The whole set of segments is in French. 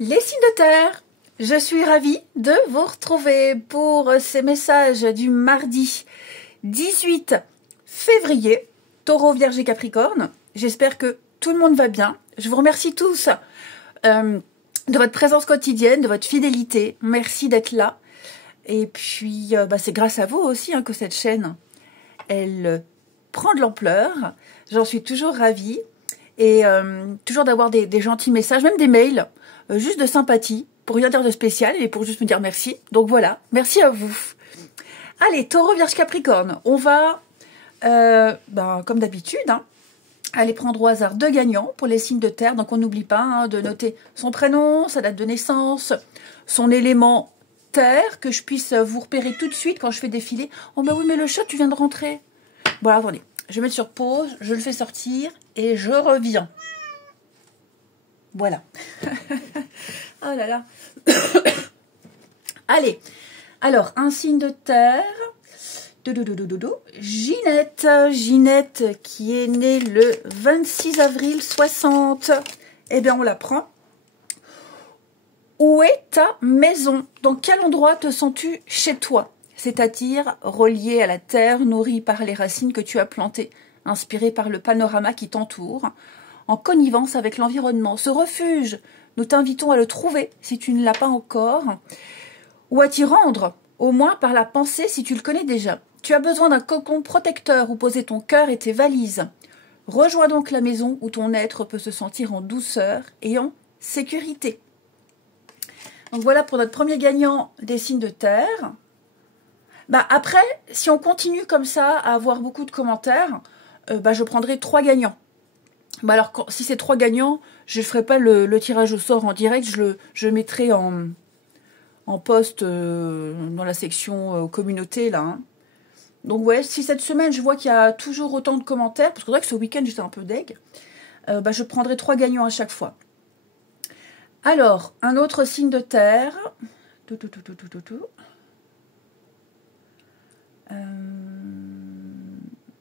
Les signes de terre, je suis ravie de vous retrouver pour ces messages du mardi 18 février, Taureau, Vierge et Capricorne. J'espère que tout le monde va bien. Je vous remercie tous de votre présence quotidienne, de votre fidélité. Merci d'être là. Et puis, c'est grâce à vous aussi que cette chaîne, elle prend de l'ampleur. J'en suis toujours ravie. Et toujours d'avoir des gentils messages, même des mails, juste de sympathie, pour rien dire de spécial, et pour juste me dire merci. Donc voilà, merci à vous. Allez, Taureau, Vierge, Capricorne, on va, comme d'habitude, aller prendre au hasard deux gagnants pour les signes de terre. Donc on n'oublie pas de noter son prénom, sa date de naissance, son élément terre, que je puisse vous repérer tout de suite quand je fais défiler. Oh bah oui, mais le chat, tu viens de rentrer. Bon, alors, attendez, je vais mettre sur pause, je le fais sortir et je reviens. Voilà. Oh là là. Allez, alors, un signe de terre. Ginette. Ginette qui est née le 26 avril 60. Eh bien, on la prend. Où est ta maison? Dans quel endroit te sens-tu chez toi? C'est-à-dire relié à la terre, nourri par les racines que tu as plantées, inspiré par le panorama qui t'entoure, en connivence avec l'environnement. Ce refuge, nous t'invitons à le trouver si tu ne l'as pas encore, ou à t'y rendre, au moins par la pensée si tu le connais déjà. Tu as besoin d'un cocon protecteur où poser ton cœur et tes valises. Rejoins donc la maison où ton être peut se sentir en douceur et en sécurité. Donc voilà pour notre premier gagnant des signes de terre. Après, si on continue comme ça à avoir beaucoup de commentaires, je prendrai 3 gagnants. Alors, si c'est 3 gagnants, je ne ferai pas le tirage au sort en direct, je mettrai en post dans la section communauté, là. Donc ouais, si cette semaine, je vois qu'il y a toujours autant de commentaires, parce que c'est vrai que ce week-end, j'étais un peu deg, je prendrai 3 gagnants à chaque fois. Alors, un autre signe de terre.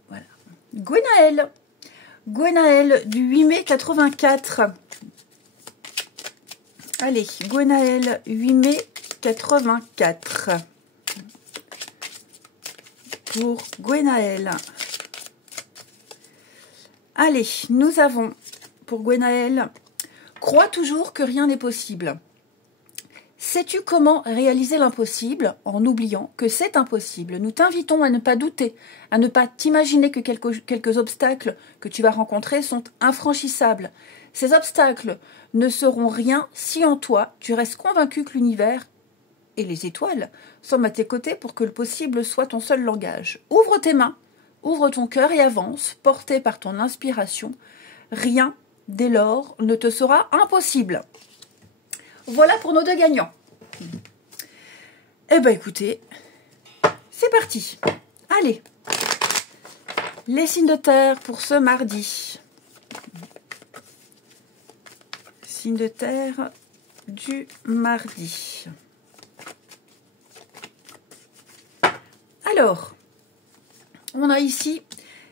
Voilà. Gwenaël. Gwenaël du 8 mai 84. Allez, Gwenaël, 8 mai 84. Pour Gwenaël. Allez, nous avons pour Gwenaël, crois toujours que rien n'est possible. Sais-tu comment réaliser l'impossible en oubliant que c'est impossible? Nous t'invitons à ne pas douter, à ne pas t'imaginer que quelques obstacles que tu vas rencontrer sont infranchissables. Ces obstacles ne seront rien si en toi tu restes convaincu que l'univers et les étoiles sont à tes côtés pour que le possible soit ton seul langage. Ouvre tes mains, ouvre ton cœur et avance, porté par ton inspiration. Rien, dès lors, ne te sera impossible. Voilà pour nos deux gagnants. Eh bien, écoutez, c'est parti. Allez, les signes de terre pour ce mardi. Signes de terre du mardi. Alors, on a ici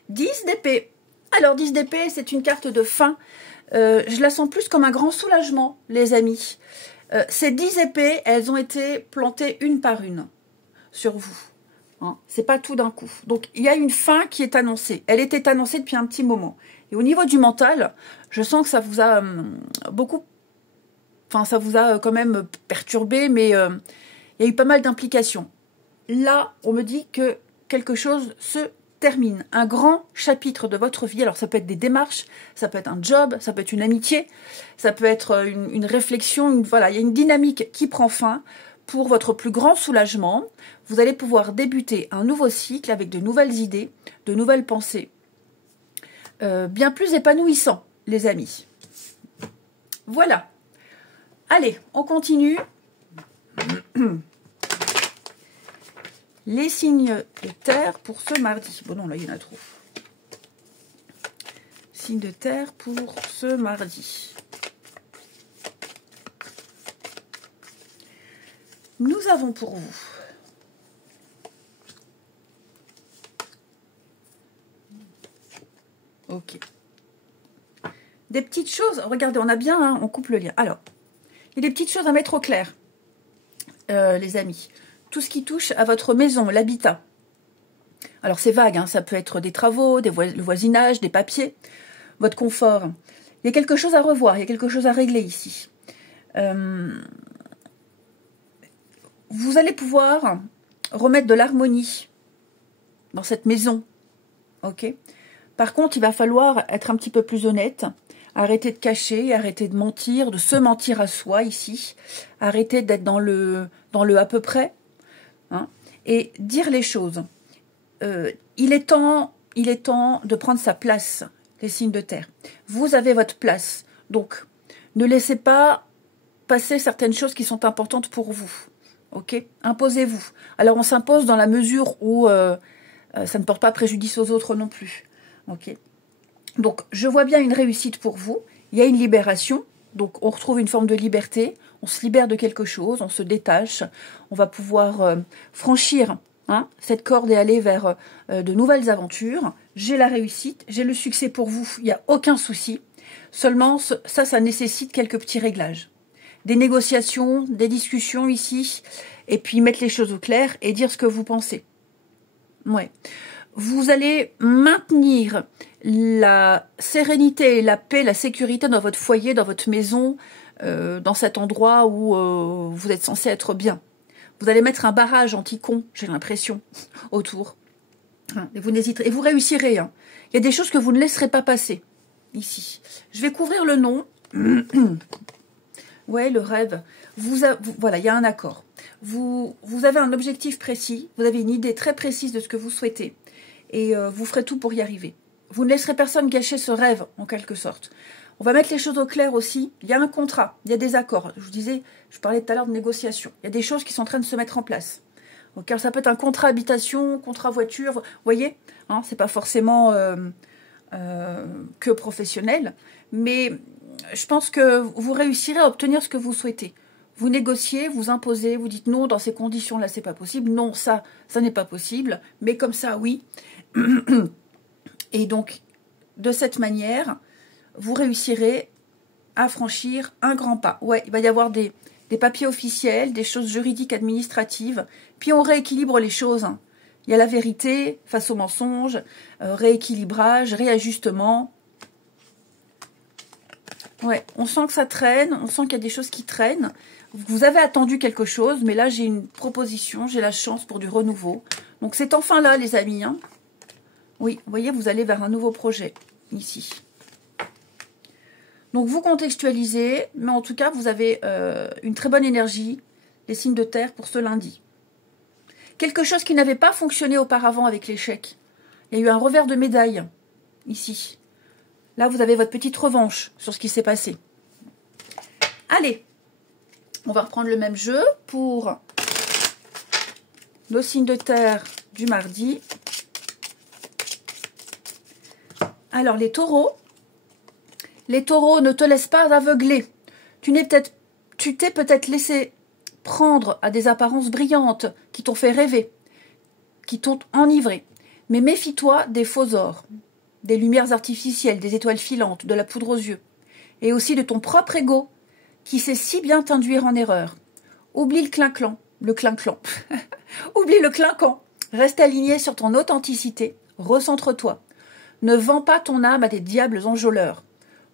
10 d'épée. Alors, 10 d'épée, c'est une carte de fin. Je la sens plus comme un grand soulagement, les amis. Ces 10 épées, elles ont été plantées une par une sur vous. C'est pas tout d'un coup. Donc, il y a une fin qui est annoncée. Elle était annoncée depuis un petit moment. Et au niveau du mental, je sens que ça vous a ça vous a quand même perturbé, mais il y a eu pas mal d'implications. Là, on me dit que quelque chose se termine. Un grand chapitre de votre vie. Alors, ça peut être des démarches, ça peut être un job, ça peut être une amitié, ça peut être une réflexion. Voilà, il y a une dynamique qui prend fin. Pour votre plus grand soulagement, vous allez pouvoir débuter un nouveau cycle avec de nouvelles idées, de nouvelles pensées. Bien plus épanouissant, les amis. Voilà. Allez, on continue. Les signes de terre pour ce mardi. Bon non, là, il y en a trop. Signes de terre pour ce mardi. Nous avons pour vous ok. Des petites choses. Regardez, on a bien, on coupe le lien. Alors, Il y a des petites choses à mettre au clair, les amis. Tout ce qui touche à votre maison, l'habitat. Alors c'est vague, hein, ça peut être des travaux, le voisinage, des papiers, votre confort. Il y a quelque chose à revoir, il y a quelque chose à régler ici. Vous allez pouvoir remettre de l'harmonie dans cette maison. Ok. Par contre, il va falloir être un petit peu plus honnête. Arrêter de cacher, arrêter de mentir, de se mentir à soi ici. Arrêter d'être dans le à peu près. Hein, et dire les choses. Il est temps de prendre sa place, les signes de terre. Vous avez votre place. Donc, ne laissez pas passer certaines choses qui sont importantes pour vous. Ok? Imposez-vous. Alors, on s'impose dans la mesure où ça ne porte pas préjudice aux autres non plus. Ok? Donc, je vois bien une réussite pour vous. Il y a une libération. Donc, on retrouve une forme de liberté. On se libère de quelque chose. On se détache. On va pouvoir franchir cette corde et aller vers de nouvelles aventures. J'ai la réussite. J'ai le succès pour vous. Il n'y a aucun souci. Seulement, ça nécessite quelques petits réglages. Des négociations, des discussions ici. Et puis, mettre les choses au clair et dire ce que vous pensez. Ouais. Vous allez maintenir la sérénité et la paix, la sécurité dans votre foyer, dans votre maison, dans cet endroit où vous êtes censé être bien. Vous allez mettre un barrage anti-con, j'ai l'impression, autour. Et vous n'hésiterez, et vous réussirez. Hein. Il y a des choses que vous ne laisserez pas passer, ici. Je vais couvrir le nom. Ouais, le rêve. Voilà, il y a un accord. Vous avez un objectif précis, vous avez une idée très précise de ce que vous souhaitez. Et vous ferez tout pour y arriver. Vous ne laisserez personne gâcher ce rêve, en quelque sorte. On va mettre les choses au clair aussi. Il y a un contrat, il y a des accords. Je parlais tout à l'heure de négociation. Il y a des choses qui sont en train de se mettre en place. Donc, ça peut être un contrat habitation, contrat voiture. Vous voyez, hein, c'est pas forcément que professionnel. Mais je pense que vous réussirez à obtenir ce que vous souhaitez. Vous négociez, vous imposez, vous dites non, dans ces conditions-là, c'est pas possible. Non, ça n'est pas possible. Mais comme ça, oui. Et donc, de cette manière, vous réussirez à franchir un grand pas. Ouais, il va y avoir des papiers officiels, des choses juridiques, administratives. Puis on rééquilibre les choses. Il y a la vérité face au mensonge, rééquilibrage, réajustement. Ouais, on sent que ça traîne, on sent qu'il y a des choses qui traînent. Vous avez attendu quelque chose, mais là, j'ai une proposition, j'ai la chance pour du renouveau. Donc, c'est enfin là, les amis. Hein. Oui, vous voyez, vous allez vers un nouveau projet, ici. Donc, vous contextualisez, mais en tout cas, vous avez une très bonne énergie, les signes de terre pour ce lundi. Quelque chose qui n'avait pas fonctionné auparavant avec l'échec. Il y a eu un revers de médaille, ici. Là, vous avez votre petite revanche sur ce qui s'est passé. Allez, on va reprendre le même jeu pour nos signes de terre du mardi. Alors, les taureaux. Les taureaux, ne te laissent pas aveugler. Tu t'es peut-être laissé prendre à des apparences brillantes qui t'ont fait rêver, qui t'ont enivré. Mais méfie-toi des faux ors, des lumières artificielles, des étoiles filantes, de la poudre aux yeux. Et aussi de ton propre ego qui sait si bien t'induire en erreur. Oublie le clinclan. Oublie le clinquant. Reste aligné sur ton authenticité. Recentre-toi. Ne vends pas ton âme à des diables enjôleurs.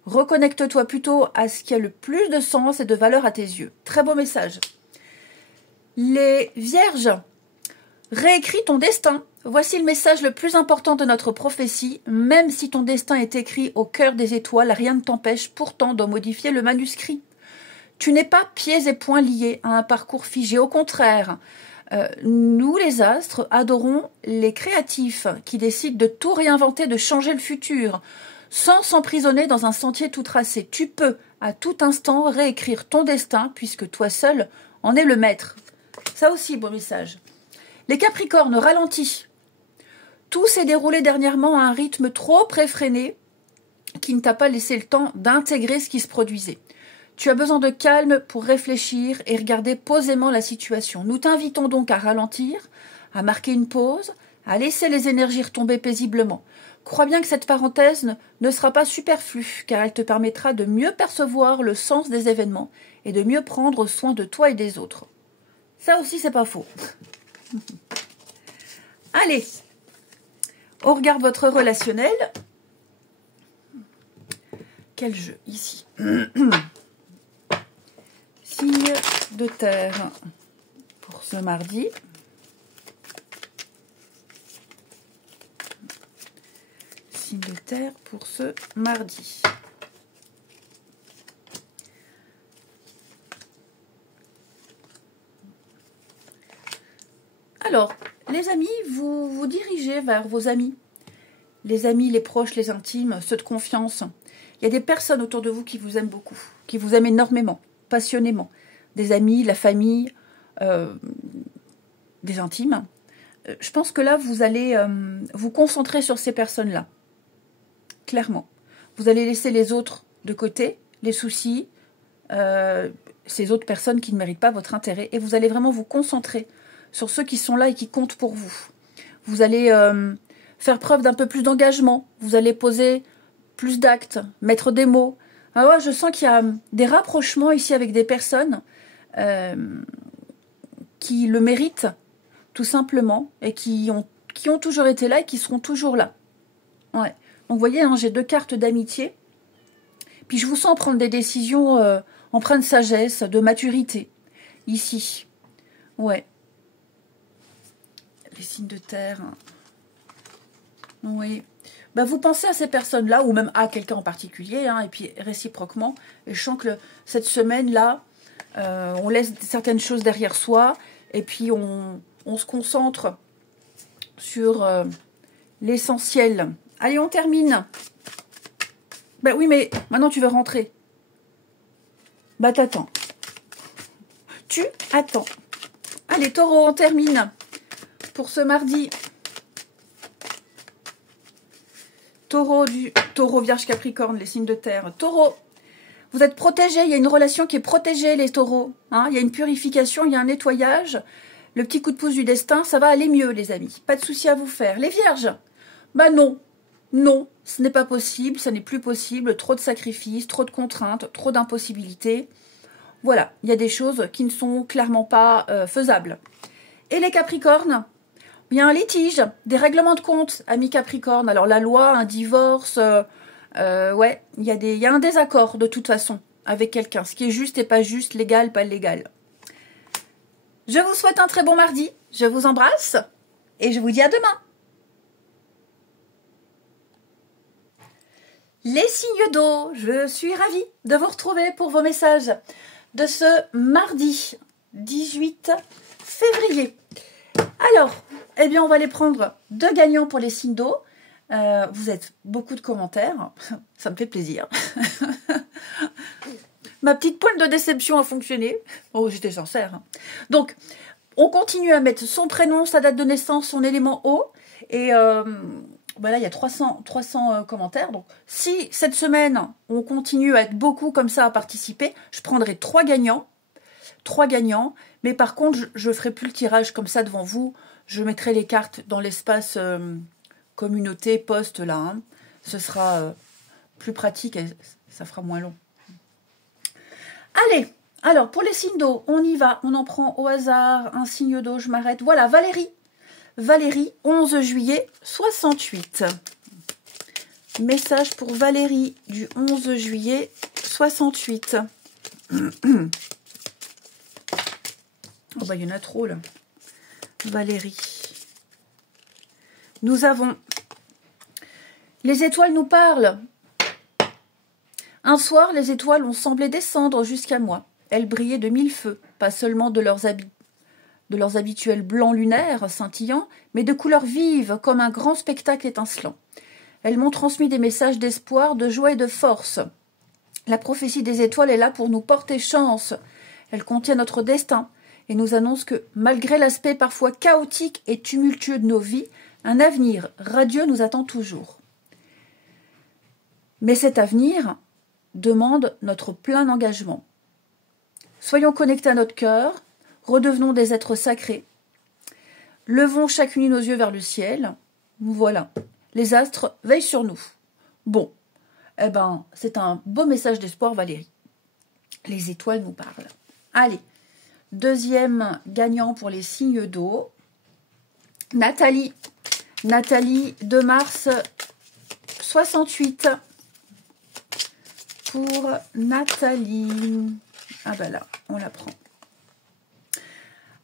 Reconnecte-toi plutôt à ce qui a le plus de sens et de valeur à tes yeux. Très beau message. Les vierges, réécris ton destin. Voici le message le plus important de notre prophétie. Même si ton destin est écrit au cœur des étoiles, rien ne t'empêche pourtant d'en modifier le manuscrit. Tu n'es pas pieds et poings liés à un parcours figé. Au contraire, nous les astres adorons les créatifs qui décident de tout réinventer, de changer le futur, sans s'emprisonner dans un sentier tout tracé. Tu peux, à tout instant, réécrire ton destin, puisque toi seul en es le maître. Ça aussi, beau message. Les Capricornes, ralentis. Tout s'est déroulé dernièrement à un rythme trop effréné qui ne t'a pas laissé le temps d'intégrer ce qui se produisait. Tu as besoin de calme pour réfléchir et regarder posément la situation. Nous t'invitons donc à ralentir, à marquer une pause, à laisser les énergies retomber paisiblement. Crois bien que cette parenthèse ne sera pas superflue, car elle te permettra de mieux percevoir le sens des événements et de mieux prendre soin de toi et des autres. Ça aussi, c'est pas faux. Allez, on regarde votre relationnel. Quel jeu ici? Signe de terre pour ce mardi. Signe de terre pour ce mardi. Alors, les amis, vous vous dirigez vers vos amis. Les amis, les proches, les intimes, ceux de confiance. Il y a des personnes autour de vous qui vous aiment beaucoup, qui vous aiment énormément, passionnément. Des amis, la famille, des intimes. Je pense que là, vous allez vous concentrer sur ces personnes-là. Clairement. Vous allez laisser les autres de côté, les soucis, ces autres personnes qui ne méritent pas votre intérêt. Et vous allez vraiment vous concentrer sur ceux qui sont là et qui comptent pour vous. Vous allez faire preuve d'un peu plus d'engagement. Vous allez poser plus d'actes, mettre des mots. Ah ouais, je sens qu'il y a des rapprochements ici avec des personnes qui le méritent, tout simplement, et qui ont toujours été là et qui seront toujours là. Ouais. Donc, vous voyez, hein, j'ai 2 cartes d'amitié. Puis, je vous sens prendre des décisions empreintes de sagesse, de maturité, ici. Ouais. Les signes de terre. Oui. Ben, vous pensez à ces personnes-là, ou même à quelqu'un en particulier, hein, et puis réciproquement. Et je sens que cette semaine-là, on laisse certaines choses derrière soi, et puis on se concentre sur l'essentiel. Allez, on termine. Ben oui, mais maintenant tu veux rentrer. Ben t'attends. Tu attends. Allez, taureau, on termine pour ce mardi. Taureau, Vierge, Capricorne, les signes de terre. Taureau, vous êtes protégés. Il y a une relation qui est protégée, les taureaux. Hein, il y a une purification, il y a un nettoyage. Le petit coup de pouce du destin, ça va aller mieux, les amis. Pas de souci à vous faire. Les vierges, bah non. Non, ce n'est pas possible, ça n'est plus possible. Trop de sacrifices, trop de contraintes, trop d'impossibilités. Voilà, il y a des choses qui ne sont clairement pas faisables. Et les capricornes, il y a un litige, des règlements de compte, amis Capricorne. Alors la loi, un divorce, ouais, il y a un désaccord de toute façon avec quelqu'un. Ce qui est juste et pas juste, légal, pas légal. Je vous souhaite un très bon mardi, je vous embrasse et je vous dis à demain. Les signes d'eau, je suis ravie de vous retrouver pour vos messages de ce mardi 18 février. Alors, eh bien, on va les prendre 2 gagnants pour les signes d'eau. Vous êtes beaucoup de commentaires, ça me fait plaisir. Ma petite pointe de déception a fonctionné. Oh, j'étais sincère. Hein. Donc, on continue à mettre son prénom, sa date de naissance, son élément eau. Et ben là, il y a 300 commentaires. Donc, si cette semaine, on continue à être beaucoup comme ça à participer, je prendrai 3 gagnants. 3 gagnants. Mais par contre, je ne ferai plus le tirage comme ça devant vous. Je mettrai les cartes dans l'espace communauté, post là. Hein. Ce sera plus pratique et ça fera moins long. Allez, alors pour les signes d'eau, on y va. On en prend au hasard un signe d'eau, je m'arrête. Voilà, Valérie. Valérie, 11 juillet 68. Message pour Valérie du 11 juillet 68. Oh bah il y en a trop là. Valérie. Nous avons... Les étoiles nous parlent. Un soir, les étoiles ont semblé descendre jusqu'à moi. Elles brillaient de 1000 feux, pas seulement de leurs habituels blancs lunaires scintillants, mais de couleurs vives comme un grand spectacle étincelant. Elles m'ont transmis des messages d'espoir, de joie et de force. La prophétie des étoiles est là pour nous porter chance. Elle contient notre destin et nous annonce que, malgré l'aspect parfois chaotique et tumultueux de nos vies, un avenir radieux nous attend toujours. Mais cet avenir demande notre plein engagement. Soyons connectés à notre cœur, redevenons des êtres sacrés, levons chacune nos yeux vers le ciel. Voilà, les astres veillent sur nous. Bon, eh ben, c'est un beau message d'espoir, Valérie. Les étoiles nous parlent. Allez, deuxième gagnant pour les signes d'eau. Nathalie. Nathalie, 2 mars 68. Pour Nathalie. Ah ben là, on la prend.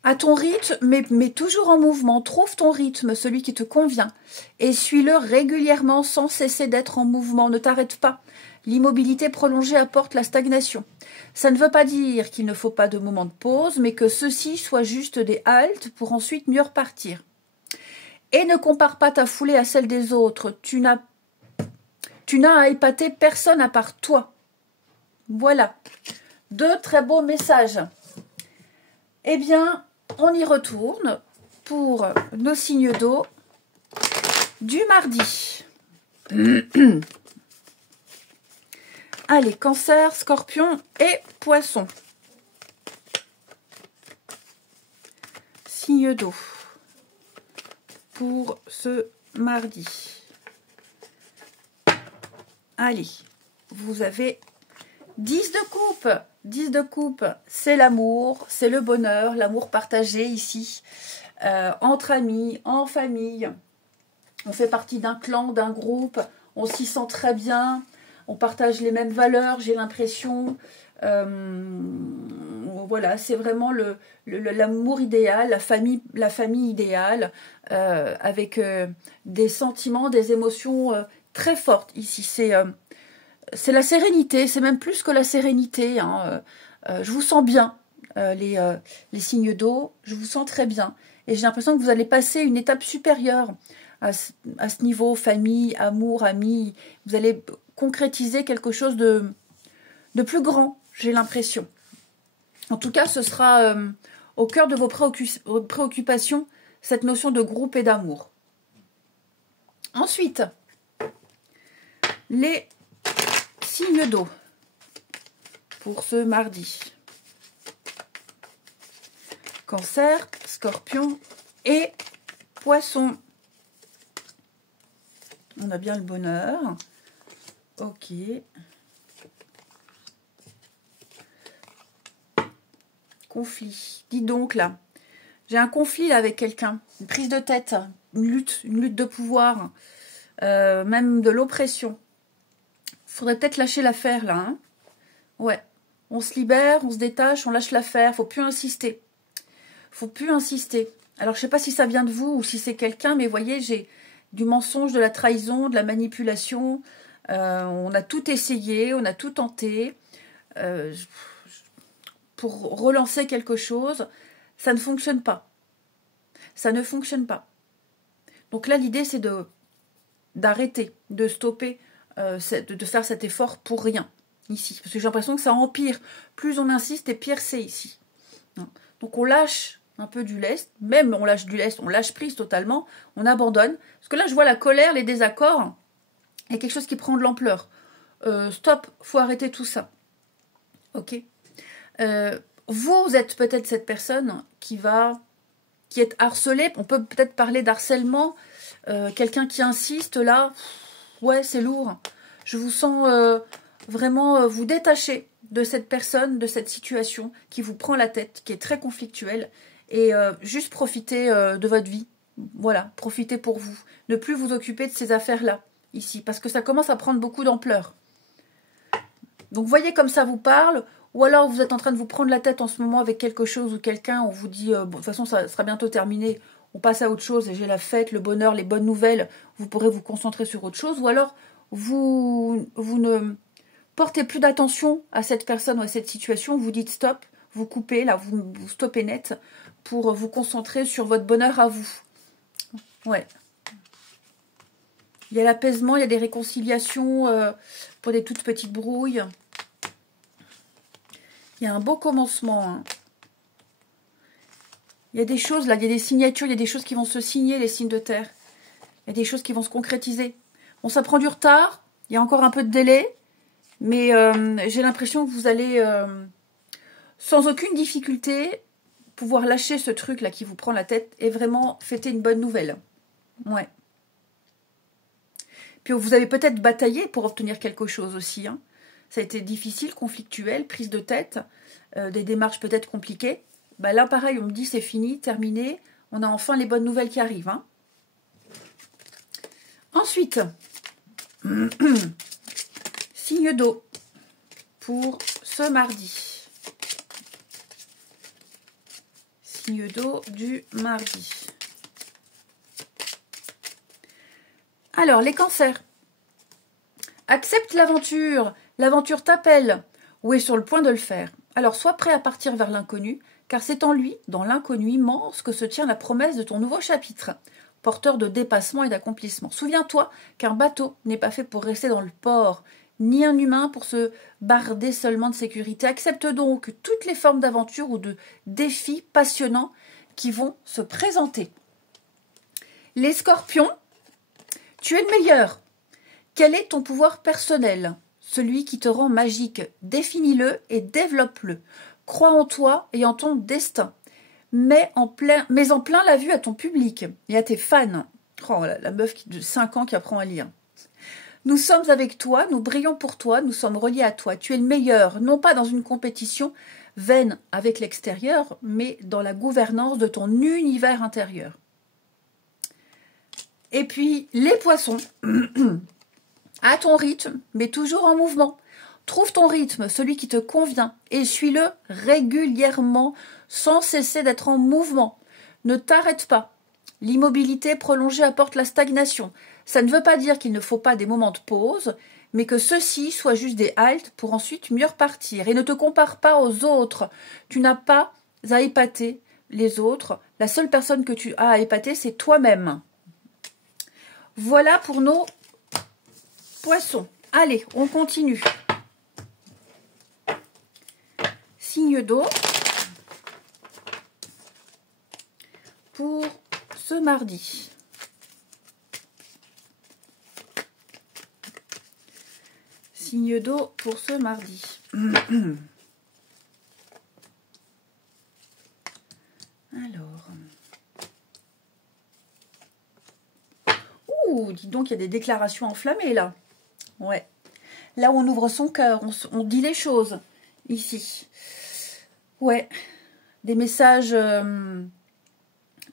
À ton rythme, mais toujours en mouvement. Trouve ton rythme, celui qui te convient. Et suis-le régulièrement sans cesser d'être en mouvement. Ne t'arrête pas. L'immobilité prolongée apporte la stagnation. Ça ne veut pas dire qu'il ne faut pas de moments de pause, mais que ceux-ci soient juste des haltes pour ensuite mieux repartir. Et ne compare pas ta foulée à celle des autres. Tu n'as à épater personne à part toi. Voilà. 2 très beaux messages. Eh bien, on y retourne pour nos signes d'eau du mardi. Allez, Cancer, Scorpion et Poisson. Signe d'eau pour ce mardi. Allez, vous avez 10 de coupe. 10 de coupe, c'est l'amour, c'est le bonheur, l'amour partagé ici, entre amis, en famille. On fait partie d'un clan, d'un groupe, on s'y sent très bien, on partage les mêmes valeurs, j'ai l'impression. Voilà, c'est vraiment l'amour idéal, la famille idéale, avec des sentiments, des émotions très fortes ici. C'est la sérénité, c'est même plus que la sérénité. Hein. Je vous sens bien, les signes d'eau, je vous sens très bien. Et j'ai l'impression que vous allez passer une étape supérieure à ce niveau, famille, amour, amis. Vous allez concrétiser quelque chose de plus grand, j'ai l'impression. En tout cas, ce sera au cœur de vos préoccupations, cette notion de groupe et d'amour. Ensuite, les signes d'eau pour ce mardi. Cancer, Scorpion et Poisson. On a bien le bonheur. Ok. Conflit. Dis donc là, j'ai un conflit là avec quelqu'un. Une prise de tête, une lutte de pouvoir, même de l'oppression. Faudrait peut-être lâcher l'affaire là. Hein, ouais. On se libère, on se détache, on lâche l'affaire. Faut plus insister. Faut plus insister. Alors je sais pas si ça vient de vous ou si c'est quelqu'un, mais voyez, j'ai du mensonge, de la trahison, de la manipulation. On a tout essayé, on a tout tenté pour relancer quelque chose. Ça ne fonctionne pas. Ça ne fonctionne pas. Donc là, l'idée, c'est d'arrêter, de stopper, de faire cet effort pour rien, ici. Parce que j'ai l'impression que ça empire. Plus on insiste, et pire c'est ici. Donc on lâche un peu du lest. Même on lâche du lest, on lâche prise totalement. On abandonne. Parce que là, je vois la colère, les désaccords. Il y a quelque chose qui prend de l'ampleur. Stop, faut arrêter tout ça. Ok. Vous êtes peut-être cette personne qui est harcelée. On peut peut-être parler d'harcèlement. Quelqu'un qui insiste là, ouais, c'est lourd. Je vous sens vraiment vous détacher de cette personne, de cette situation qui vous prend la tête, qui est très conflictuelle. Et juste profiter de votre vie. Voilà, profitez pour vous. Ne plus vous occuper de ces affaires-là, ici. Parce que ça commence à prendre beaucoup d'ampleur. Donc, voyez comme ça vous parle. Ou alors, vous êtes en train de vous prendre la tête en ce moment avec quelque chose ou quelqu'un. On vous dit, bon, de toute façon, ça sera bientôt terminé. On passe à autre chose. Et j'ai la fête, le bonheur, les bonnes nouvelles. Vous pourrez vous concentrer sur autre chose. Ou alors, vous ne portez plus d'attention à cette personne ou à cette situation. Vous dites stop. Vous coupez, là, vous stoppez net pour vous concentrer sur votre bonheur à vous. Ouais. Il y a l'apaisement, il y a des réconciliations pour des toutes petites brouilles. Il y a un beau commencement. Hein. Il y a des choses, là, il y a des signatures, il y a des choses qui vont se signer, les signes de terre. Il y a des choses qui vont se concrétiser. Bon, ça prend du retard, il y a encore un peu de délai, mais j'ai l'impression que vous allez, sans aucune difficulté, pouvoir lâcher ce truc-là qui vous prend la tête et vraiment fêter une bonne nouvelle. Ouais. Puis vous avez peut-être bataillé pour obtenir quelque chose aussi. Hein. Ça a été difficile, conflictuel, prise de tête, des démarches peut-être compliquées. Bah là, pareil, on me dit c'est fini, terminé. On a enfin les bonnes nouvelles qui arrivent. Hein. Ensuite, signe d'eau pour ce mardi. Signe d'eau du mardi. Alors, les cancers. Accepte l'aventure. L'aventure t'appelle ou est sur le point de le faire. Alors, sois prêt à partir vers l'inconnu, car c'est en lui, dans l'inconnu immense, que se tient la promesse de ton nouveau chapitre, porteur de dépassement et d'accomplissement. Souviens-toi qu'un bateau n'est pas fait pour rester dans le port, ni un humain pour se barder seulement de sécurité. Accepte donc toutes les formes d'aventure ou de défis passionnants qui vont se présenter. Les scorpions, tu es le meilleur. Quel est ton pouvoir personnel? Celui qui te rend magique. Définis-le et développe-le. Crois en toi et en ton destin. Mets en plein la vue à ton public et à tes fans. Oh, la meuf de 5 ans qui apprend à lire. Nous sommes avec toi, nous brillons pour toi, nous sommes reliés à toi. Tu es le meilleur, non pas dans une compétition vaine avec l'extérieur, mais dans la gouvernance de ton univers intérieur. Et puis, les poissons, à ton rythme, mais toujours en mouvement. Trouve ton rythme, celui qui te convient, et suis-le régulièrement, sans cesser d'être en mouvement. Ne t'arrête pas. L'immobilité prolongée apporte la stagnation. Ça ne veut pas dire qu'il ne faut pas des moments de pause, mais que ceux-ci soient juste des haltes pour ensuite mieux repartir. Et ne te compare pas aux autres. Tu n'as pas à épater les autres. La seule personne que tu as à épater, c'est toi-même. Voilà pour nos poissons. Allez, on continue. Signe d'eau pour ce mardi. Signe d'eau pour ce mardi. Alors. Ouh, dis donc, il y a des déclarations enflammées là. Ouais. Là où on ouvre son cœur, on dit les choses. Ici. Ouais. Des messages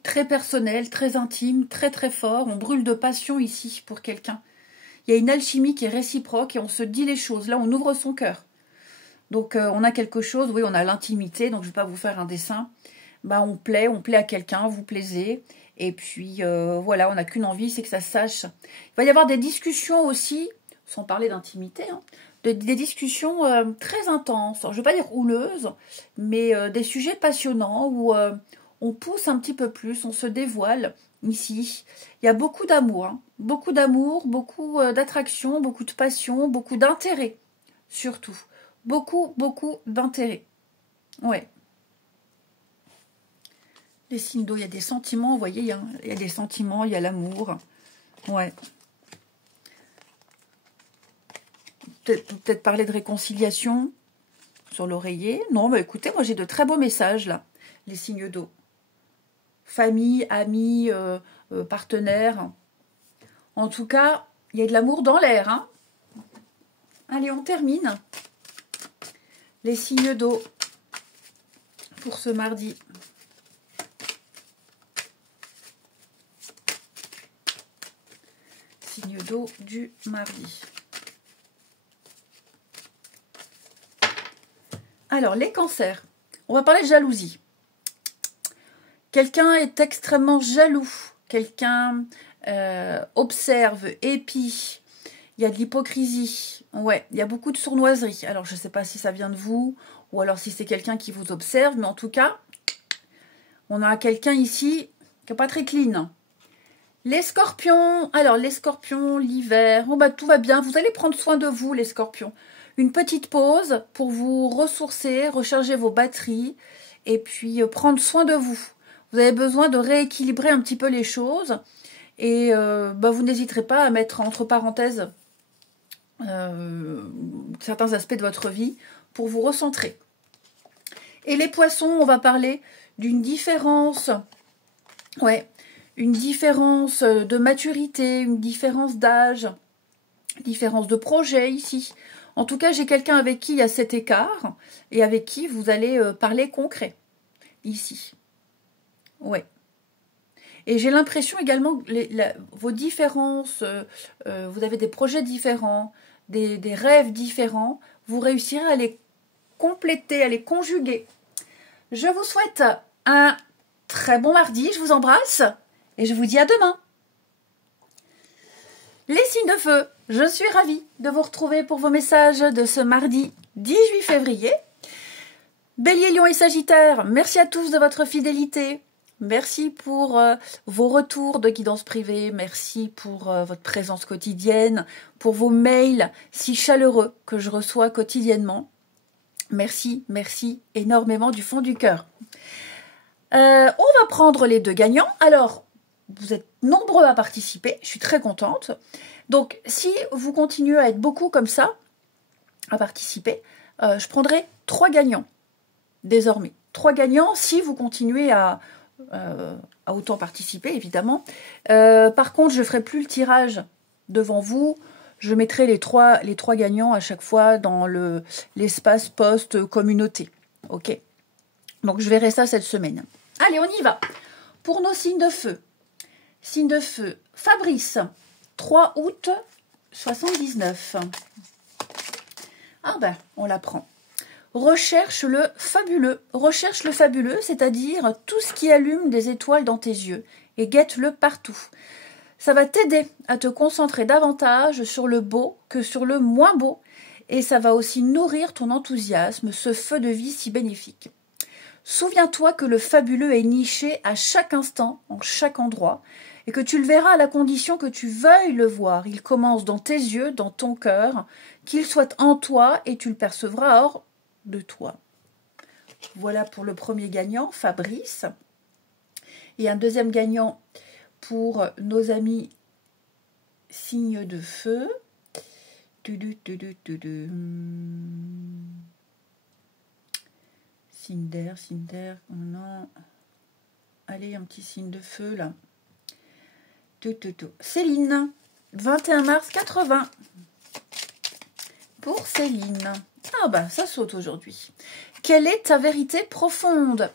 très personnels, très intimes, très très forts. On brûle de passion ici pour quelqu'un. Il y a une alchimie qui est réciproque et on se dit les choses. Là, on ouvre son cœur. Donc, on a quelque chose. Oui, on a l'intimité. Donc, je ne vais pas vous faire un dessin. Bah, on plaît à quelqu'un, vous plaisez. Et puis, voilà, on n'a qu'une envie, c'est que ça se sache. Il va y avoir des discussions aussi, sans parler d'intimité, hein, des discussions très intenses. Alors, je ne vais pas dire houleuses, mais des sujets passionnants où on pousse un petit peu plus, on se dévoile. Ici, il y a beaucoup d'amour, hein. Beaucoup d'amour, beaucoup d'attraction, beaucoup de passion, beaucoup d'intérêt, surtout. Beaucoup, beaucoup d'intérêt. Ouais. Les signes d'eau, il y a des sentiments, vous voyez, il y a des sentiments, il y a l'amour. Ouais. Peut-être parler de réconciliation sur l'oreiller. Non, mais écoutez, moi j'ai de très beaux messages là, les signes d'eau. Famille, amis, partenaires. En tout cas, il y a de l'amour dans l'air. Hein. Allez, on termine. Les signes d'eau pour ce mardi. Signe d'eau du mardi. Alors, les cancers. On va parler de jalousie. Quelqu'un est extrêmement jaloux. Quelqu'un observe, épie. Il y a de l'hypocrisie. Ouais, il y a beaucoup de sournoiserie. Alors, je ne sais pas si ça vient de vous ou alors si c'est quelqu'un qui vous observe. Mais en tout cas, on a quelqu'un ici qui n'est pas très clean. Les scorpions. Alors, les scorpions, l'hiver. Bon, bah, tout va bien. Vous allez prendre soin de vous, les scorpions. Une petite pause pour vous ressourcer, recharger vos batteries et puis prendre soin de vous. Vous avez besoin de rééquilibrer un petit peu les choses et bah, vous n'hésiterez pas à mettre entre parenthèses certains aspects de votre vie pour vous recentrer. Et les poissons, on va parler d'une différence, ouais, une différence de maturité, une différence d'âge, différence de projet ici. En tout cas, j'ai quelqu'un avec qui il y a cet écart et avec qui vous allez parler concret. Ici. Ouais. Et j'ai l'impression également que vos différences, vous avez des projets différents, des rêves différents, vous réussirez à les compléter, à les conjuguer. Je vous souhaite un très bon mardi, je vous embrasse et je vous dis à demain. Les signes de feu, je suis ravie de vous retrouver pour vos messages de ce mardi 18 février. Bélier, Lion et Sagittaire, merci à tous de votre fidélité. Merci pour vos retours de guidance privée, merci pour votre présence quotidienne, pour vos mails si chaleureux que je reçois quotidiennement. Merci, merci énormément du fond du cœur. On va prendre les deux gagnants. Alors, vous êtes nombreux à participer, je suis très contente. Donc, si vous continuez à être beaucoup comme ça, à participer, je prendrai 3 gagnants, désormais. 3 gagnants si vous continuez à autant participer, évidemment. Par contre, je ne ferai plus le tirage devant vous. Je mettrai les trois gagnants à chaque fois dans l'espace post communauté. Ok. Donc, je verrai ça cette semaine. Allez, on y va. Pour nos signes de feu. Signe de feu, Fabrice, 3 août 79. Ah ben, on l'apprend. Recherche le fabuleux. Recherche le fabuleux, c'est-à-dire tout ce qui allume des étoiles dans tes yeux et guette-le partout. Ça va t'aider à te concentrer davantage sur le beau que sur le moins beau et ça va aussi nourrir ton enthousiasme, ce feu de vie si bénéfique. Souviens-toi que le fabuleux est niché à chaque instant, en chaque endroit, et que tu le verras à la condition que tu veuilles le voir. Il commence dans tes yeux, dans ton cœur, qu'il soit en toi et tu le percevras hors de toi. Voilà pour le premier gagnant, Fabrice. Et un deuxième gagnant pour nos amis signes de feu. Signe d'air, non. Allez, un petit signe de feu là. Céline, 21 mars 80. Pour Céline. Ah bah, ça saute aujourd'hui. Quelle est ta vérité profonde?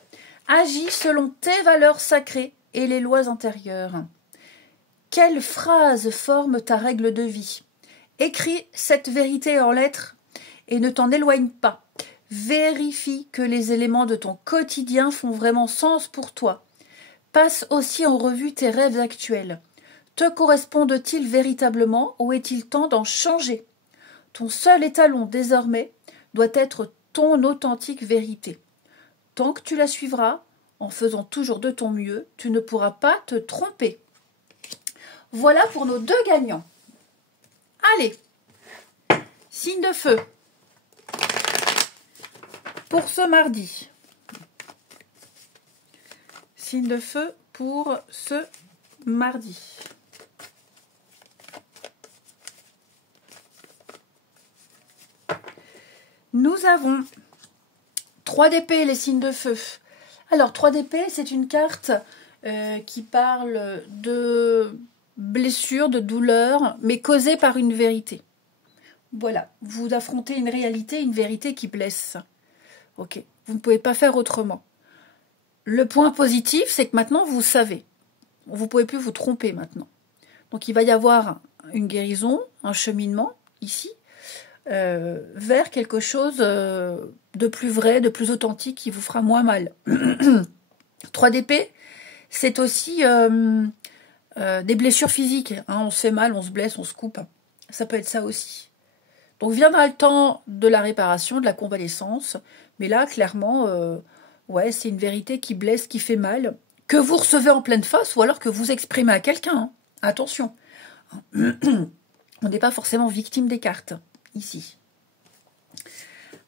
Agis selon tes valeurs sacrées et les lois antérieures. Quelle phrase forme ta règle de vie? Écris cette vérité en lettres et ne t'en éloigne pas. Vérifie que les éléments de ton quotidien font vraiment sens pour toi. Passe aussi en revue tes rêves actuels. Te correspondent-ils véritablement ou est-il temps d'en changer? Ton seul étalon désormais doit être ton authentique vérité. Tant que tu la suivras, en faisant toujours de ton mieux, tu ne pourras pas te tromper. Voilà pour nos 2 gagnants. Allez, signe de feu. Pour ce mardi. Signe de feu pour ce mardi. Nous avons 3 d'épée, les signes de feu. Alors, 3 d'épée, c'est une carte qui parle de blessures, de douleurs, mais causées par une vérité. Voilà, vous affrontez une réalité, une vérité qui blesse. Ok, vous ne pouvez pas faire autrement. Le point positif, c'est que maintenant, vous savez. Vous ne pouvez plus vous tromper maintenant. Donc, il va y avoir une guérison, un cheminement, ici, vers quelque chose de plus vrai, de plus authentique, qui vous fera moins mal. 3 d'épée, c'est aussi des blessures physiques. Hein, on se fait mal, on se blesse, on se coupe. Ça peut être ça aussi. Donc viendra le temps de la réparation, de la convalescence. Mais là, clairement, ouais, c'est une vérité qui blesse, qui fait mal, que vous recevez en pleine face ou alors que vous exprimez à quelqu'un. Hein. Attention. On n'est pas forcément victime des cartes, ici.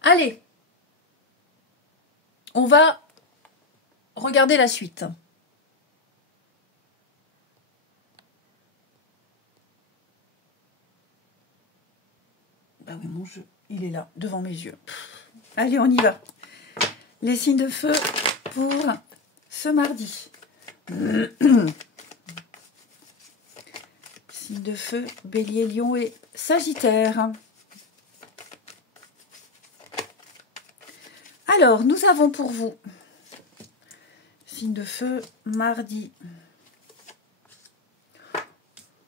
Allez. On va regarder la suite. Bah oui, mon jeu, il est là, devant mes yeux. Allez, on y va. Les signes de feu pour ce mardi. Signes de feu, Bélier, Lion et Sagittaire. Alors, nous avons pour vous, signe de feu, mardi.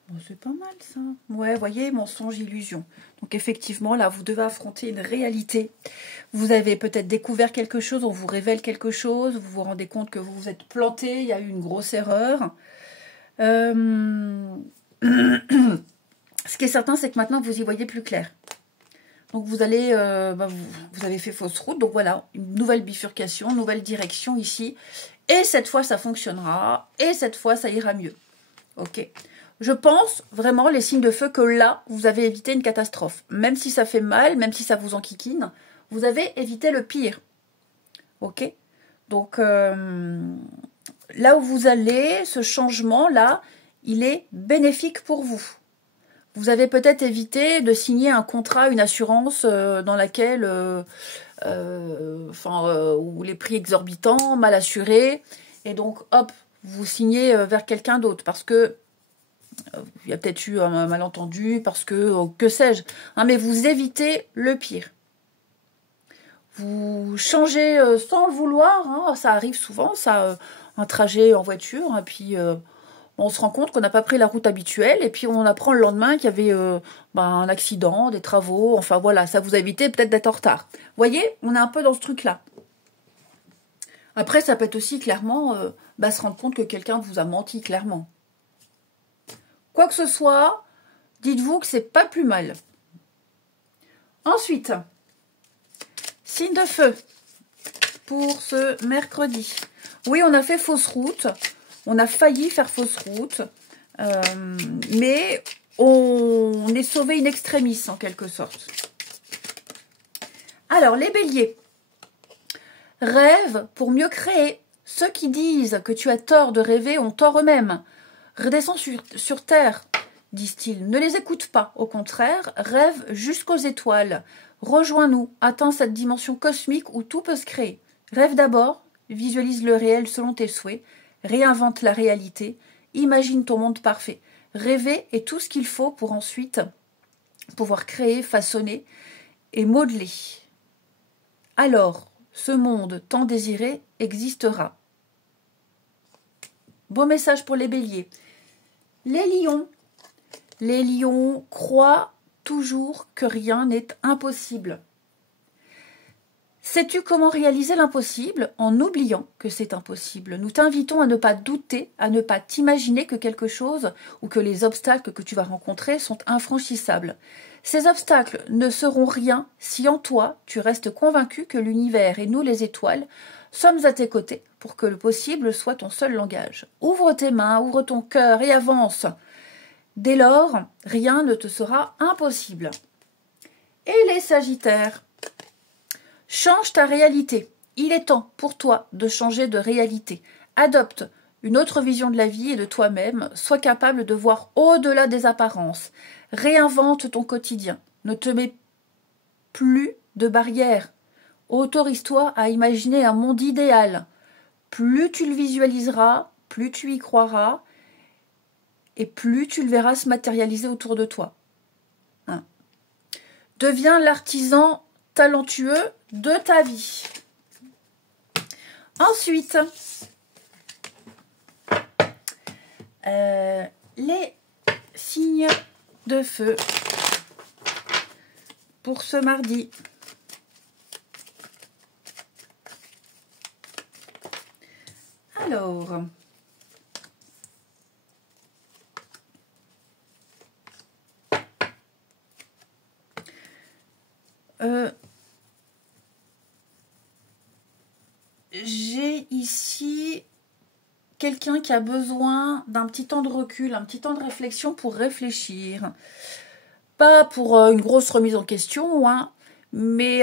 Bon, c'est pas mal ça. Ouais, voyez, mensonge, illusion. Donc effectivement, là, vous devez affronter une réalité. Vous avez peut-être découvert quelque chose, on vous révèle quelque chose, vous vous rendez compte que vous vous êtes planté, il y a eu une grosse erreur. Ce qui est certain, c'est que maintenant, vous y voyez plus clair. Donc vous allez, vous avez fait fausse route, donc voilà, une nouvelle bifurcation, nouvelle direction ici. Et cette fois, ça fonctionnera, et cette fois, ça ira mieux. Ok. Je pense vraiment, les signes de feu, que là, vous avez évité une catastrophe. Même si ça fait mal, même si ça vous enquiquine, vous avez évité le pire. Ok. Donc, là où vous allez, ce changement-là, il est bénéfique pour vous. Vous avez peut-être évité de signer un contrat, une assurance dans laquelle, où les prix exorbitants, mal assurés, et donc, hop, vous signez vers quelqu'un d'autre, parce que il y a peut-être eu un malentendu, parce que sais-je, hein, mais vous évitez le pire. Vous changez sans le vouloir, hein, ça arrive souvent, ça, un trajet en voiture, et puis on se rend compte qu'on n'a pas pris la route habituelle, et puis on apprend le lendemain qu'il y avait un accident, des travaux, enfin voilà, ça vous a évité peut-être d'être en retard. Vous voyez, on est un peu dans ce truc-là. Après, ça peut être aussi clairement se rendre compte que quelqu'un vous a menti clairement. Quoi que ce soit, dites-vous que c'est pas plus mal. Ensuite, signe de feu pour ce mercredi. Oui, on a fait fausse route. On a failli faire fausse route. Mais on est sauvé in extremis en quelque sorte. Alors, les béliers. Rêve pour mieux créer. Ceux qui disent que tu as tort de rêver ont tort eux-mêmes. Redescends sur terre, disent-ils. Ne les écoute pas. Au contraire, rêve jusqu'aux étoiles. Rejoins-nous. Atteins cette dimension cosmique où tout peut se créer. Rêve d'abord. Visualise le réel selon tes souhaits. Réinvente la réalité. Imagine ton monde parfait. Rêver est tout ce qu'il faut pour ensuite pouvoir créer, façonner et modeler. Alors, ce monde tant désiré existera. Beau message pour les béliers. Les lions croient toujours que rien n'est impossible. Sais-tu comment réaliser l'impossible en oubliant que c'est impossible? Nous t'invitons à ne pas douter, à ne pas t'imaginer que quelque chose ou que les obstacles que tu vas rencontrer sont infranchissables. Ces obstacles ne seront rien si en toi tu restes convaincu que l'univers et nous les étoiles sommes à tes côtés pour que le possible soit ton seul langage. Ouvre tes mains, ouvre ton cœur et avance. Dès lors, rien ne te sera impossible. Et les Sagittaires, change ta réalité. Il est temps pour toi de changer de réalité. Adopte une autre vision de la vie et de toi-même. Sois capable de voir au-delà des apparences. Réinvente ton quotidien. Ne te mets plus de barrières. Autorise-toi à imaginer un monde idéal. Plus tu le visualiseras, plus tu y croiras et plus tu le verras se matérialiser autour de toi. Hein. Deviens l'artisan talentueux de ta vie. Ensuite, les signes de feu pour ce mardi. Alors, j'ai ici quelqu'un qui a besoin d'un petit temps de recul, un petit temps de réflexion pour réfléchir. Pas pour une grosse remise en question, hein, mais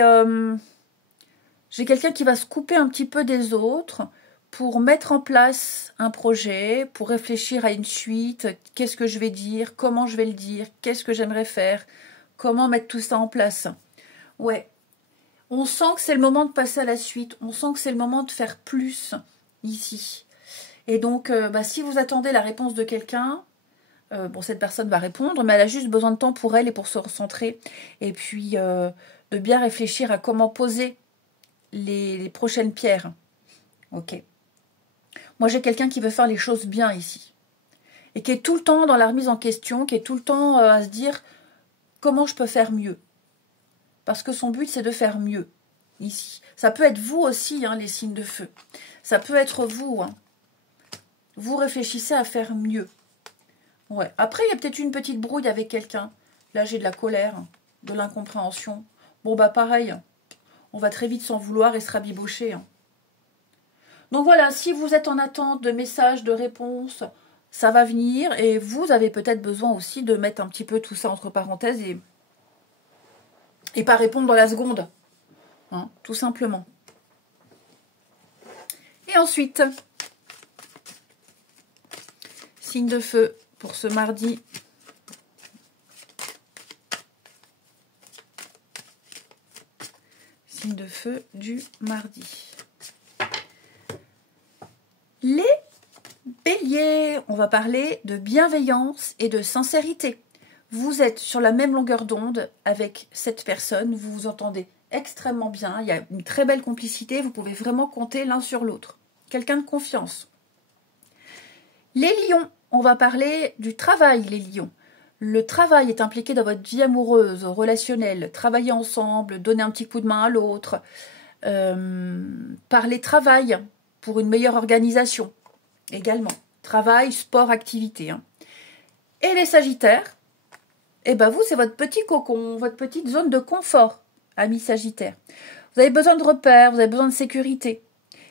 j'ai quelqu'un qui va se couper un petit peu des autres pour mettre en place un projet, pour réfléchir à une suite, qu'est-ce que je vais dire, comment je vais le dire, qu'est-ce que j'aimerais faire, comment mettre tout ça en place. Ouais, on sent que c'est le moment de passer à la suite, on sent que c'est le moment de faire plus ici. Et donc, si vous attendez la réponse de quelqu'un, cette personne va répondre, mais elle a juste besoin de temps pour elle et pour se recentrer. Et puis, de bien réfléchir à comment poser les prochaines pierres. Ok. Moi, j'ai quelqu'un qui veut faire les choses bien ici. Et qui est tout le temps dans la remise en question, qui est tout le temps à se dire comment je peux faire mieux. Parce que son but, c'est de faire mieux ici. Ça peut être vous aussi, hein, les signes de feu. Ça peut être vous. Hein. Vous réfléchissez à faire mieux. Ouais. Après, il y a peut-être une petite brouille avec quelqu'un. Là, j'ai de la colère, de l'incompréhension. Bon, bah pareil. On va très vite s'en vouloir et se rabibocher. Hein. Donc voilà, si vous êtes en attente de messages, de réponses, ça va venir. Et vous avez peut-être besoin aussi de mettre un petit peu tout ça entre parenthèses et pas répondre dans la seconde. Hein, tout simplement. Et ensuite, signe de feu pour ce mardi. Signe de feu du mardi. Les béliers, on va parler de bienveillance et de sincérité. Vous êtes sur la même longueur d'onde avec cette personne, vous vous entendez extrêmement bien, il y a une très belle complicité, vous pouvez vraiment compter l'un sur l'autre. Quelqu'un de confiance. Les lions, on va parler du travail, les lions. Le travail est impliqué dans votre vie amoureuse, relationnelle, travailler ensemble, donner un petit coup de main à l'autre, parler travail pour une meilleure organisation également. Travail, sport, activité. Hein. Et les sagittaires, eh ben vous, c'est votre petit cocon, votre petite zone de confort, amis sagittaires. Vous avez besoin de repères, vous avez besoin de sécurité.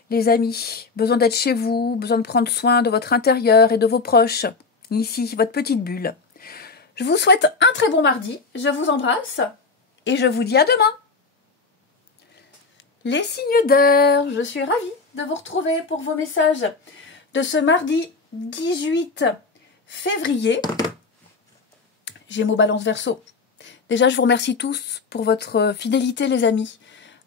Les amis, besoin d'être chez vous, besoin de prendre soin de votre intérieur et de vos proches. Ici, votre petite bulle. Je vous souhaite un très bon mardi, je vous embrasse et je vous dis à demain. Les signes d'air, je suis ravie de vous retrouver pour vos messages de ce mardi 18 février. Gémeaux, Balance, Verseau. Déjà, je vous remercie tous pour votre fidélité, les amis.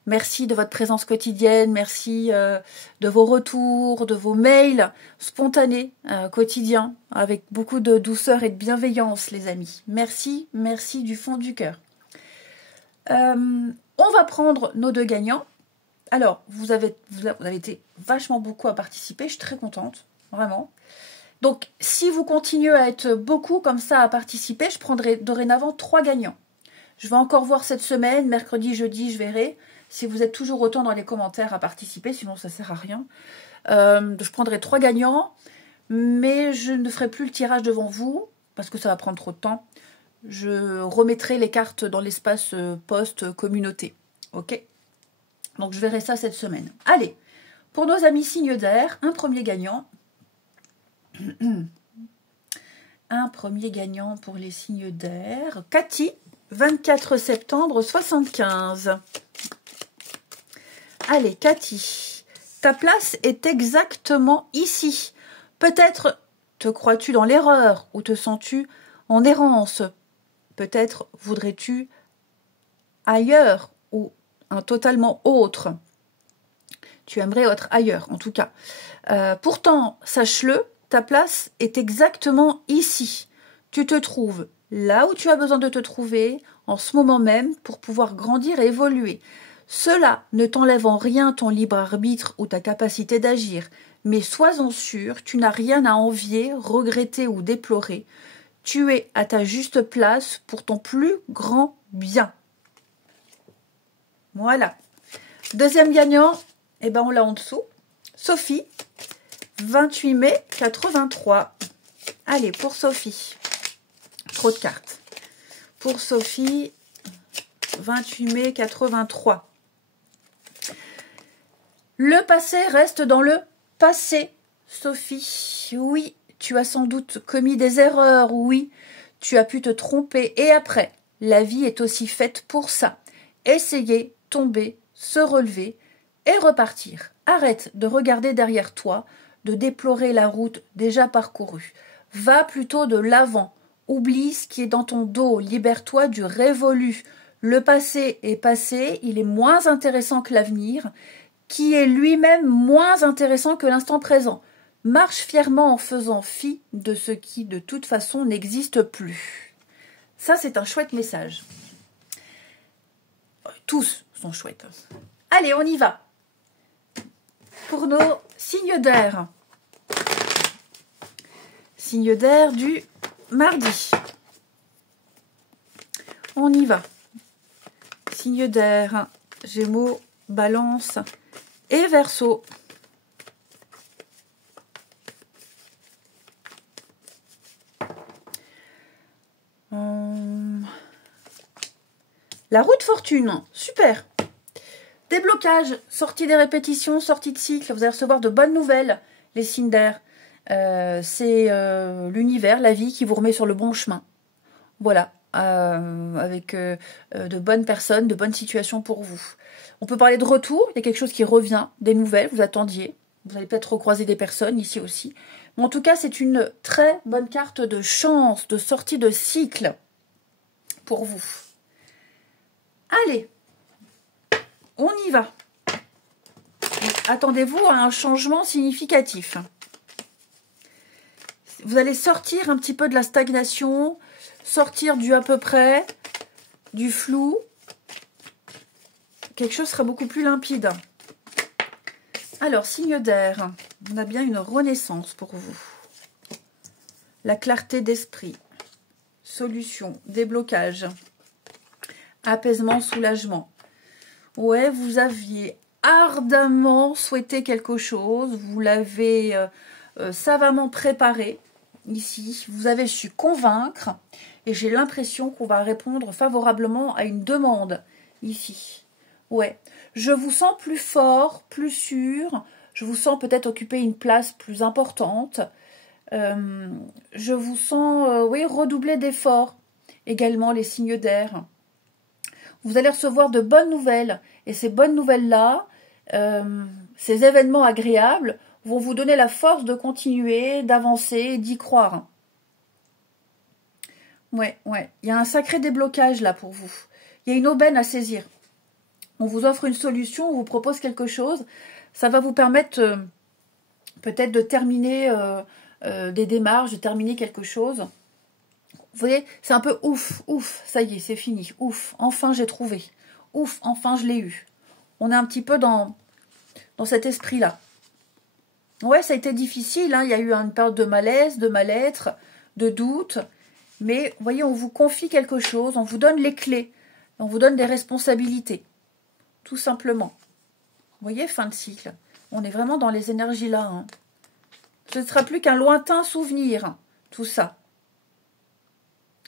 Merci de votre présence quotidienne, merci de vos retours, de vos mails spontanés, quotidiens, avec beaucoup de douceur et de bienveillance, les amis. Merci, merci du fond du cœur. On va prendre nos deux gagnants. Alors, vous avez été vachement beaucoup à participer, je suis très contente, vraiment. Donc, si vous continuez à être beaucoup comme ça à participer, je prendrai dorénavant 3 gagnants. Je vais encore voir cette semaine, mercredi, jeudi, je verrai. Si vous êtes toujours autant dans les commentaires à participer, sinon ça ne sert à rien. Je prendrai 3 gagnants, mais je ne ferai plus le tirage devant vous, parce que ça va prendre trop de temps. Je remettrai les cartes dans l'espace post communauté. Ok ? Donc je verrai ça cette semaine. Allez, pour nos amis signes d'air, un premier gagnant. Un premier gagnant pour les signes d'air. Cathy, 24 septembre 75. Allez, Cathy, ta place est exactement ici. Peut-être te crois-tu dans l'erreur ou te sens-tu en errance. Peut-être voudrais-tu ailleurs ou un totalement autre. Tu aimerais être ailleurs, en tout cas. Pourtant, sache-le, ta place est exactement ici. Tu te trouves là où tu as besoin de te trouver, en ce moment même, pour pouvoir grandir et évoluer. Cela ne t'enlève en rien ton libre arbitre ou ta capacité d'agir, mais sois-en sûr, tu n'as rien à envier, regretter ou déplorer. Tu es à ta juste place pour ton plus grand bien. Voilà. Deuxième gagnant, eh ben on l'a en dessous. Sophie, 28 mai 83. Allez, pour Sophie. Trop de cartes. Pour Sophie, 28 mai 83. Le passé reste dans le passé, Sophie. Oui, tu as sans doute commis des erreurs. Oui, tu as pu te tromper. Et après, la vie est aussi faite pour ça. Essayez, tomber, se relever et repartir. Arrête de regarder derrière toi, de déplorer la route déjà parcourue. Va plutôt de l'avant. Oublie ce qui est dans ton dos. Libère-toi du révolu. Le passé est passé, il est moins intéressant que l'avenir, qui est lui-même moins intéressant que l'instant présent. Marche fièrement en faisant fi de ce qui, de toute façon, n'existe plus. Ça, c'est un chouette message. Tous sont chouettes. Allez, on y va. Pour nos signes d'air. Signes d'air du mardi. On y va. Signes d'air, Gémeaux, Balance et Verseau. La roue de fortune, super. Déblocage, sortie des répétitions, sortie de cycle. Vous allez recevoir de bonnes nouvelles, les signes d'air. C'est l'univers, la vie qui vous remet sur le bon chemin. Voilà, avec de bonnes personnes, de bonnes situations pour vous. On peut parler de retour, il y a quelque chose qui revient, des nouvelles, vous attendiez. Vous allez peut-être recroiser des personnes ici aussi. Mais en tout cas, c'est une très bonne carte de chance, de sortie de cycle pour vous. Allez, on y va. Attendez-vous à un changement significatif. Vous allez sortir un petit peu de la stagnation, sortir du à peu près, du flou. Quelque chose sera beaucoup plus limpide. Alors, signe d'air, on a bien une renaissance pour vous. La clarté d'esprit, solution, déblocage, apaisement, soulagement. Ouais, vous aviez ardemment souhaité quelque chose, vous l'avez savamment préparé ici, vous avez su convaincre et j'ai l'impression qu'on va répondre favorablement à une demande ici. Ouais, je vous sens plus fort, plus sûr, je vous sens peut-être occuper une place plus importante, je vous sens oui, redoubler d'efforts, également les signes d'air. Vous allez recevoir de bonnes nouvelles et ces bonnes nouvelles-là, ces événements agréables vont vous donner la force de continuer, d'avancer, d'y croire. Ouais, il y a un sacré déblocage là pour vous. Il y a une aubaine à saisir. On vous offre une solution, on vous propose quelque chose. Ça va vous permettre peut-être de terminer des démarches, de terminer quelque chose. Vous voyez, c'est un peu ouf, ça y est, c'est fini. Ouf, enfin j'ai trouvé. Ouf, enfin je l'ai eu. On est un petit peu dans cet esprit-là. Ouais, ça a été difficile, hein. Il y a eu une période de malaise, de mal-être, de doute. Mais, vous voyez, on vous confie quelque chose, on vous donne les clés, on vous donne des responsabilités. Tout simplement. Vous voyez, fin de cycle. On est vraiment dans les énergies-là. Hein. Ce ne sera plus qu'un lointain souvenir, tout ça.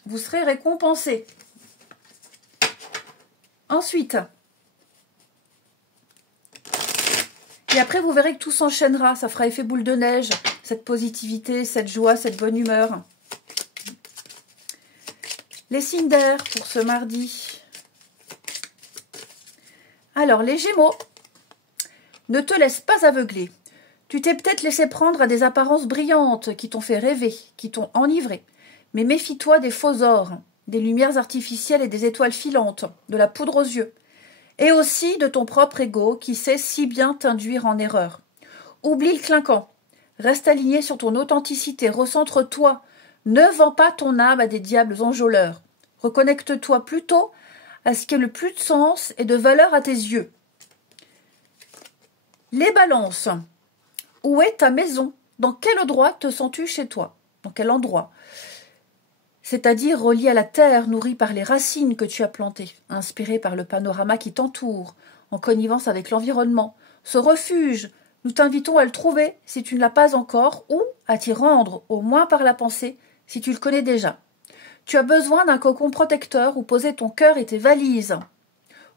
Vous serez récompensé. Ensuite, et après vous verrez que tout s'enchaînera, ça fera effet boule de neige, cette positivité, cette joie, cette bonne humeur. Les signes d'air pour ce mardi. Alors, les Gémeaux, ne te laisse pas aveugler. Tu t'es peut-être laissé prendre à des apparences brillantes qui t'ont fait rêver, qui t'ont enivré. Mais méfie-toi des faux ors, des lumières artificielles et des étoiles filantes, de la poudre aux yeux. Et aussi de ton propre ego qui sait si bien t'induire en erreur. Oublie le clinquant. Reste aligné sur ton authenticité. Recentre-toi. Ne vends pas ton âme à des diables enjôleurs. Reconnecte-toi plutôt à ce qui a le plus de sens et de valeur à tes yeux. Les balances. Où est ta maison? Dans quel endroit te sens-tu chez toi? Dans quel endroit? C'est-à-dire relié à la terre, nourri par les racines que tu as plantées, inspiré par le panorama qui t'entoure, en connivence avec l'environnement. Ce refuge, nous t'invitons à le trouver si tu ne l'as pas encore, ou à t'y rendre, au moins par la pensée, si tu le connais déjà. Tu as besoin d'un cocon protecteur où poser ton cœur et tes valises.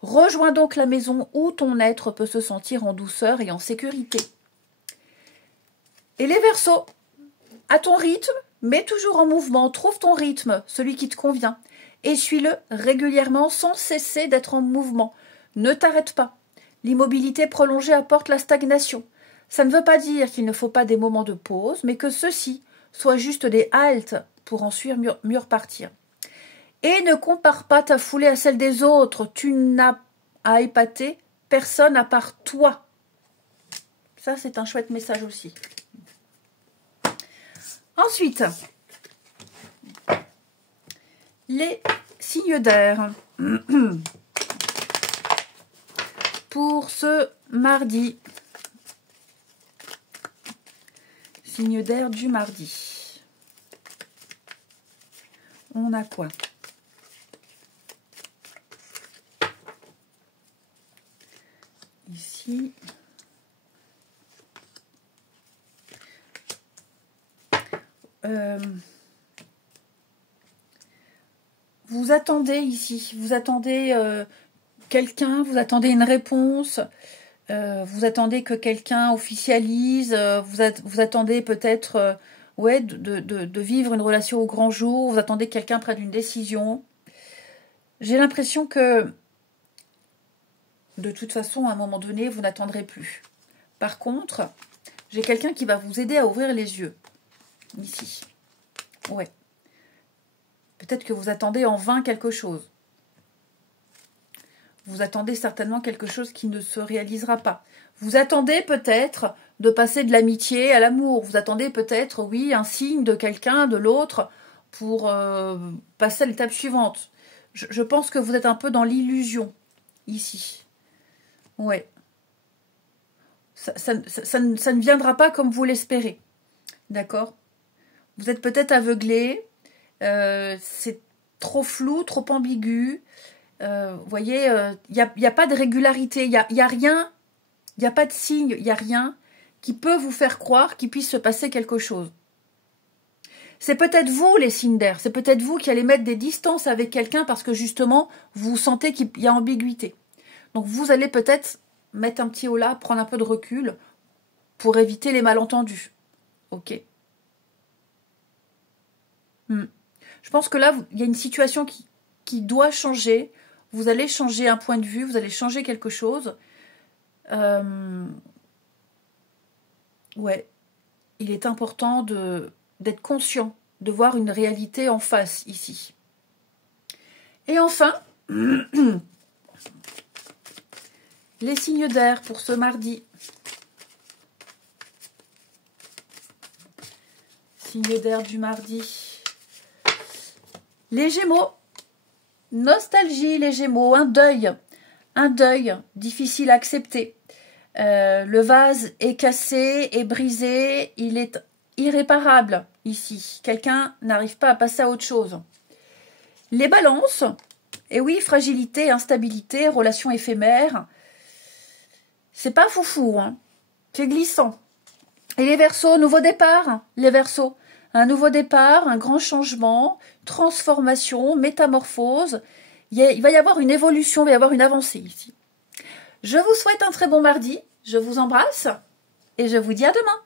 Rejoins donc la maison où ton être peut se sentir en douceur et en sécurité. Et les Verseaux, à ton rythme, mais toujours en mouvement, trouve ton rythme, celui qui te convient, et suis-le régulièrement sans cesser d'être en mouvement. Ne t'arrête pas. L'immobilité prolongée apporte la stagnation. Ça ne veut pas dire qu'il ne faut pas des moments de pause, mais que ceux-ci soient juste des haltes pour ensuite mieux repartir. Et ne compare pas ta foulée à celle des autres. Tu n'as à épater personne à part toi. Ça, c'est un chouette message aussi. Ensuite, les signes d'air. pour ce mardi. Signe d'air du mardi. On a quoi? Ici. Vous attendez ici, vous attendez quelqu'un, vous attendez une réponse, vous attendez que quelqu'un officialise, vous attendez peut-être ouais, de vivre une relation au grand jour, vous attendez que quelqu'un prenne une décision. J'ai l'impression que de toute façon, à un moment donné, vous n'attendrez plus. Par contre, j'ai quelqu'un qui va vous aider à ouvrir les yeux. Ici. Ouais. Peut-être que vous attendez en vain quelque chose. Vous attendez certainement quelque chose qui ne se réalisera pas. Vous attendez peut-être de passer de l'amitié à l'amour. Vous attendez peut-être, oui, un signe de quelqu'un, de l'autre, pour passer à l'étape suivante. Je pense que vous êtes un peu dans l'illusion, ici. Ouais. Ça ne viendra pas comme vous l'espérez. D'accord? Vous êtes peut-être aveuglé. C'est trop flou, trop ambigu. Vous voyez, il n'y a pas de régularité. Il y a rien. Il n'y a pas de signe. Il n'y a rien qui peut vous faire croire qu'il puisse se passer quelque chose. C'est peut-être vous, les signes d'air. C'est peut-être vous qui allez mettre des distances avec quelqu'un parce que justement, vous sentez qu'il y a ambiguïté. Donc, vous allez peut-être mettre un petit holà, prendre un peu de recul pour éviter les malentendus. Ok. Je pense que là, il y a une situation qui doit changer. Vous allez changer un point de vue, vous allez changer quelque chose. Ouais. Il est important d'être conscient, de voir une réalité en face ici. Et enfin, les signes d'air pour ce mardi. Signe d'air du mardi. Les Gémeaux. Nostalgie, les Gémeaux. Un deuil difficile à accepter. Le vase est cassé, est brisé, il est irréparable ici. Quelqu'un n'arrive pas à passer à autre chose. Les Balances. Et oui, fragilité, instabilité, relation éphémère. C'est pas foufou, hein. C'est glissant. Et les Verseaux, nouveau départ, les Verseaux. Un nouveau départ, un grand changement, transformation, métamorphose. Il va y avoir une évolution, il va y avoir une avancée ici. Je vous souhaite un très bon mardi. Je vous embrasse et je vous dis à demain.